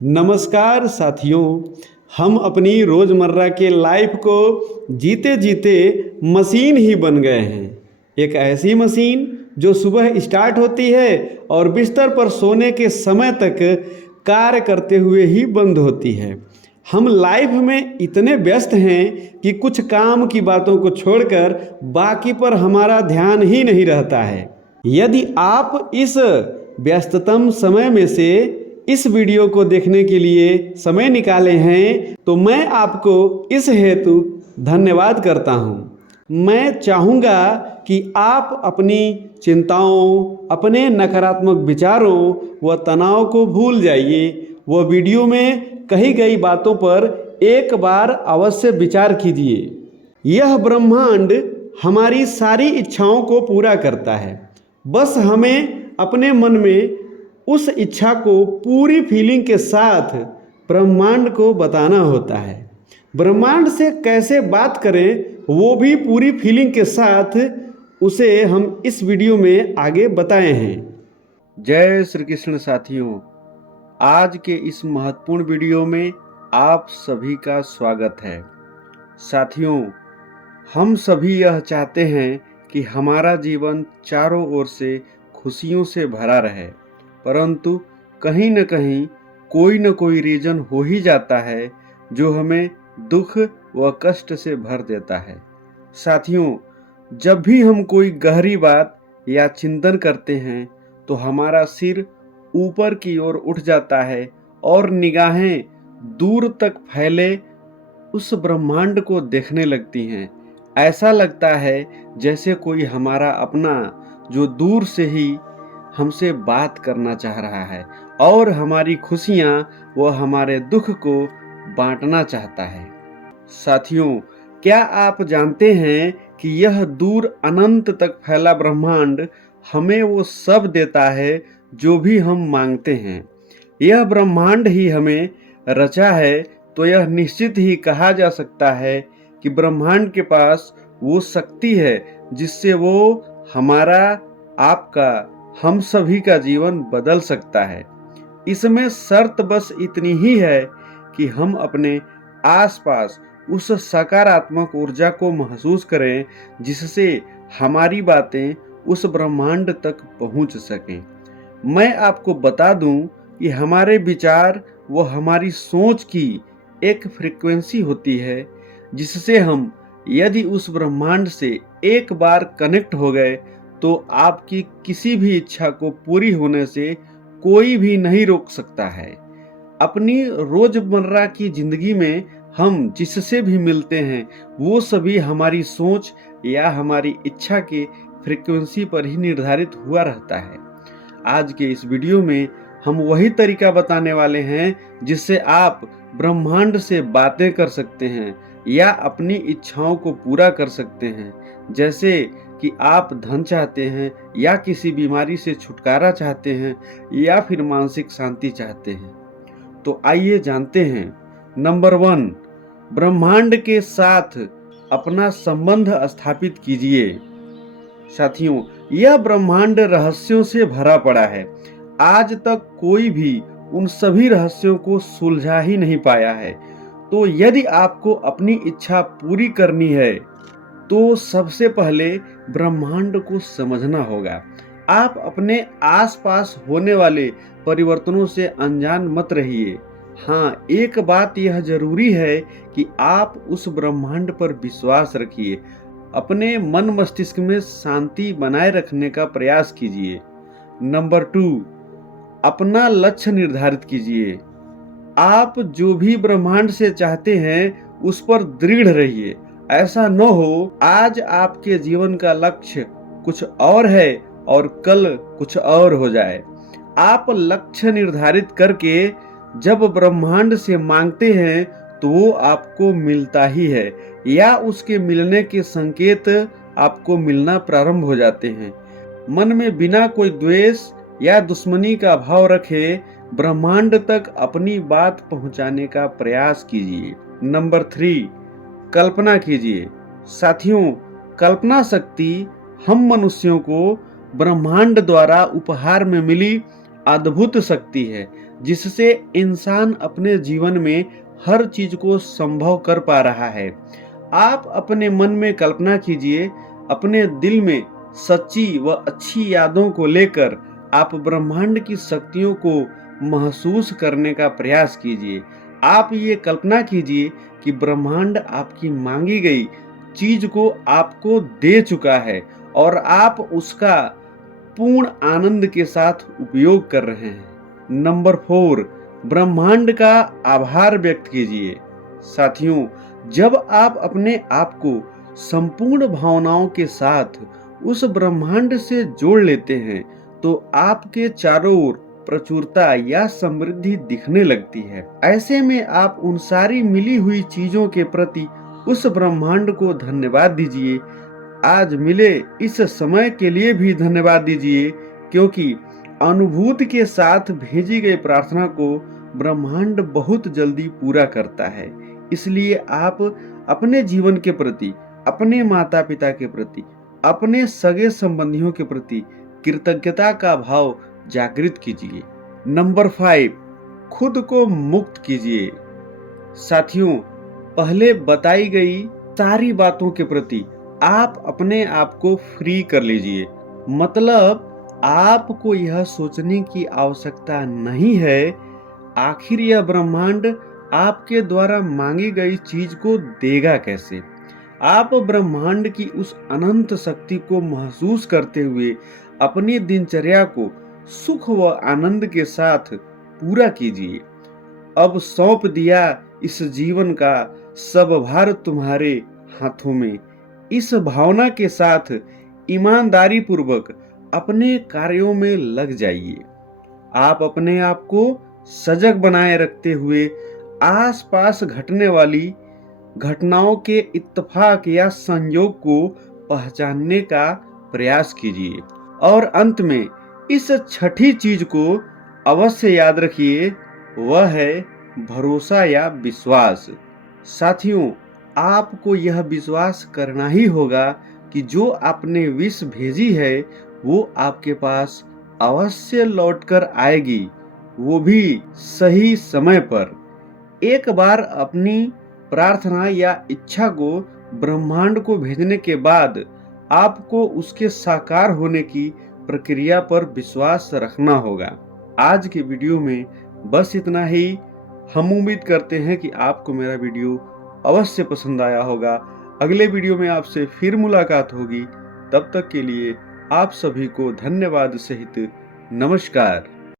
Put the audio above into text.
नमस्कार साथियों। हम अपनी रोज़मर्रा के लाइफ को जीते जीते मशीन ही बन गए हैं। एक ऐसी मशीन जो सुबह स्टार्ट होती है और बिस्तर पर सोने के समय तक कार्य करते हुए ही बंद होती है। हम लाइफ में इतने व्यस्त हैं कि कुछ काम की बातों को छोड़कर बाकी पर हमारा ध्यान ही नहीं रहता है। यदि आप इस व्यस्ततम समय में से इस वीडियो को देखने के लिए समय निकाले हैं तो मैं आपको इस हेतु धन्यवाद करता हूं। मैं चाहूँगा कि आप अपनी चिंताओं, अपने नकारात्मक विचारों व तनाव को भूल जाइए। वह वीडियो में कही गई बातों पर एक बार अवश्य विचार कीजिए। यह ब्रह्मांड हमारी सारी इच्छाओं को पूरा करता है। बस हमें अपने मन में उस इच्छा को पूरी फीलिंग के साथ ब्रह्मांड को बताना होता है। ब्रह्मांड से कैसे बात करें वो भी पूरी फीलिंग के साथ उसे हम इस वीडियो में आगे बताए हैं। जय श्री कृष्ण साथियों, आज के इस महत्वपूर्ण वीडियो में आप सभी का स्वागत है। साथियों, हम सभी यह चाहते हैं कि हमारा जीवन चारों ओर से खुशियों से भरा रहे, परंतु कहीं न कहीं कोई न कोई रीजन हो ही जाता है जो हमें दुख व कष्ट से भर देता है। साथियों, जब भी हम कोई गहरी बात या चिंतन करते हैं तो हमारा सिर ऊपर की ओर उठ जाता है और निगाहें दूर तक फैले उस ब्रह्मांड को देखने लगती हैं। ऐसा लगता है जैसे कोई हमारा अपना जो दूर से ही हमसे बात करना चाह रहा है और हमारी खुशियां व हमारे दुख को बांटना चाहता है। साथियों, क्या आप जानते हैं कि यह दूर अनंत तक फैला ब्रह्मांड हमें वो सब देता है जो भी हम मांगते हैं। यह ब्रह्मांड ही हमें रचा है तो यह निश्चित ही कहा जा सकता है कि ब्रह्मांड के पास वो शक्ति है जिससे वो हमारा, आपका, हम सभी का जीवन बदल सकता है। इसमें शर्त बस इतनी ही है कि हम अपने आसपास उस सकारात्मक ऊर्जा को महसूस करें जिससे हमारी बातें उस ब्रह्मांड तक पहुंच सकें। मैं आपको बता दूं कि हमारे विचार व हमारी सोच की एक फ्रीक्वेंसी होती है जिससे हम यदि उस ब्रह्मांड से एक बार कनेक्ट हो गए तो आपकी किसी भी इच्छा को पूरी होने से कोई भी नहीं रोक सकता है। अपनी रोजमर्रा की जिंदगी में हम जिससे भी मिलते हैं वो सभी हमारी सोच या हमारी इच्छा के फ्रीक्वेंसी पर ही निर्धारित हुआ रहता है। आज के इस वीडियो में हम वही तरीका बताने वाले हैं जिससे आप ब्रह्मांड से बातें कर सकते हैं या अपनी इच्छाओं को पूरा कर सकते हैं। जैसे कि आप धन चाहते हैं या किसी बीमारी से छुटकारा चाहते हैं या फिर मानसिक शांति चाहते हैं। तो आइए जानते हैं। नंबर 1, ब्रह्मांड के साथ अपना संबंध स्थापित कीजिए। साथियों, यह ब्रह्मांड रहस्यों से भरा पड़ा है। आज तक कोई भी उन सभी रहस्यों को सुलझा ही नहीं पाया है। तो यदि आपको अपनी इच्छा पूरी करनी है तो सबसे पहले ब्रह्मांड को समझना होगा। आप अपने आसपास होने वाले परिवर्तनों से अनजान मत रहिए। हाँ, एक बात यह जरूरी है कि आप उस ब्रह्मांड पर विश्वास रखिए। अपने मन मस्तिष्क में शांति बनाए रखने का प्रयास कीजिए। नंबर 2, अपना लक्ष्य निर्धारित कीजिए। आप जो भी ब्रह्मांड से चाहते हैं उस पर दृढ़ रहिए। ऐसा न हो आज आपके जीवन का लक्ष्य कुछ और है और कल कुछ और हो जाए। आप लक्ष्य निर्धारित करके जब ब्रह्मांड से मांगते हैं तो वो आपको मिलता ही है या उसके मिलने के संकेत आपको मिलना प्रारंभ हो जाते हैं। मन में बिना कोई द्वेष या दुश्मनी का भाव रखे ब्रह्मांड तक अपनी बात पहुंचाने का प्रयास कीजिए। नंबर 3, कल्पना कीजिए। साथियों, कल्पना शक्ति हम मनुष्यों को ब्रह्मांड द्वारा उपहार में मिली अद्भुत शक्ति है जिससे इंसान अपने जीवन में हर चीज को संभव कर पा रहा है। आप अपने मन में कल्पना कीजिए, अपने दिल में सच्ची व अच्छी यादों को लेकर आप ब्रह्मांड की शक्तियों को महसूस करने का प्रयास कीजिए। आप ये कल्पना कीजिए कि ब्रह्मांड आपकी मांगी गई चीज को आपको दे चुका है और आप उसका पूर्ण आनंद के साथ उपयोग कर रहे हैं। नंबर 4, ब्रह्मांड का आभार व्यक्त कीजिए। साथियों, जब आप अपने आप को संपूर्ण भावनाओं के साथ उस ब्रह्मांड से जोड़ लेते हैं तो आपके चारों ओर प्रचुरता या समृद्धि दिखने लगती है। ऐसे में आप उन सारी मिली हुई चीजों के प्रति उस ब्रह्मांड को धन्यवाद दीजिए। आज मिले इस समय के लिए भी धन्यवाद दीजिए, क्योंकि अनुभूति के साथ भेजी गई प्रार्थना को ब्रह्मांड बहुत जल्दी पूरा करता है। इसलिए आप अपने जीवन के प्रति, अपने माता पिता के प्रति, अपने सगे संबंधियों के प्रति कृतज्ञता का भाव जागृत कीजिए। नंबर 5, खुद को मुक्त कीजिए। साथियों, पहले बताई गई सारी बातों के प्रति आप अपने आप को फ्री कर लीजिए। मतलब आपको यह सोचने की आवश्यकता नहीं है आखिर यह ब्रह्मांड आपके द्वारा मांगी गई चीज को देगा कैसे। आप ब्रह्मांड की उस अनंत शक्ति को महसूस करते हुए अपनी दिनचर्या को सुख व आनंद के साथ पूरा कीजिए। अब सौंप दिया इस जीवन का सब भार तुम्हारे हाथों में। इस भावना के साथ ईमानदारी पूर्वक अपने कार्यों में लग जाइए। आप अपने आप को सजग बनाए रखते हुए आसपास घटने वाली घटनाओं के इत्तेफाक या संयोग को पहचानने का प्रयास कीजिए। और अंत में इस छठी चीज को अवश्य याद रखिए, वह है भरोसा या विश्वास। साथियों, आपको यह विश्वास करना ही होगा कि जो आपने विश भेजी है वो आपके पास अवश्य लौटकर आएगी, वो भी सही समय पर। एक बार अपनी प्रार्थना या इच्छा को ब्रह्मांड को भेजने के बाद आपको उसके साकार होने की प्रक्रिया पर विश्वास रखना होगा। आज के वीडियो में बस इतना ही। हम उम्मीद करते हैं कि आपको मेरा वीडियो अवश्य पसंद आया होगा। अगले वीडियो में आपसे फिर मुलाकात होगी। तब तक के लिए आप सभी को धन्यवाद सहित नमस्कार।